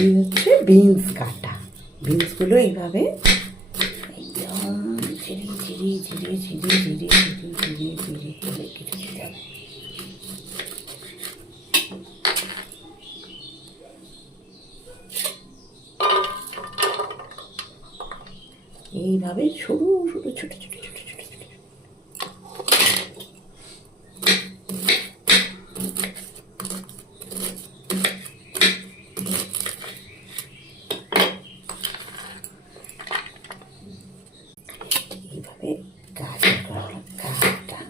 এই হচ্ছে বিনস কাটা। বিনসগুলো এইভাবে একদম ঝিরি ঝিরি ঝিরি ঝিরি ঝিরি ঝিরি ঝিরি ঝিরি করে কেটে দিতে হবে। এইভাবে সরু সরু ছোট ছোট ছোট ছোট ছোট এইভাবে গাজর কাটা।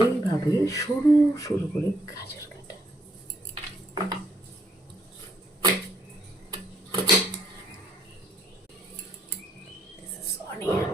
এইভাবে সরু সরু করে গাজর কাটা। This is onion.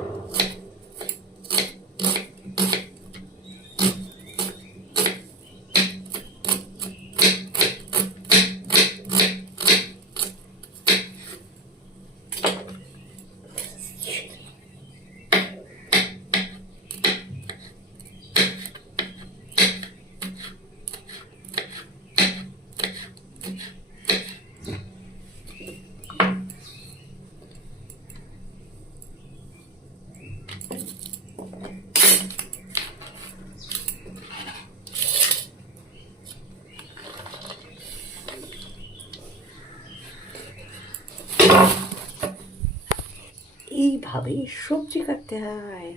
এইভাবে সবজি কাটতে হয়।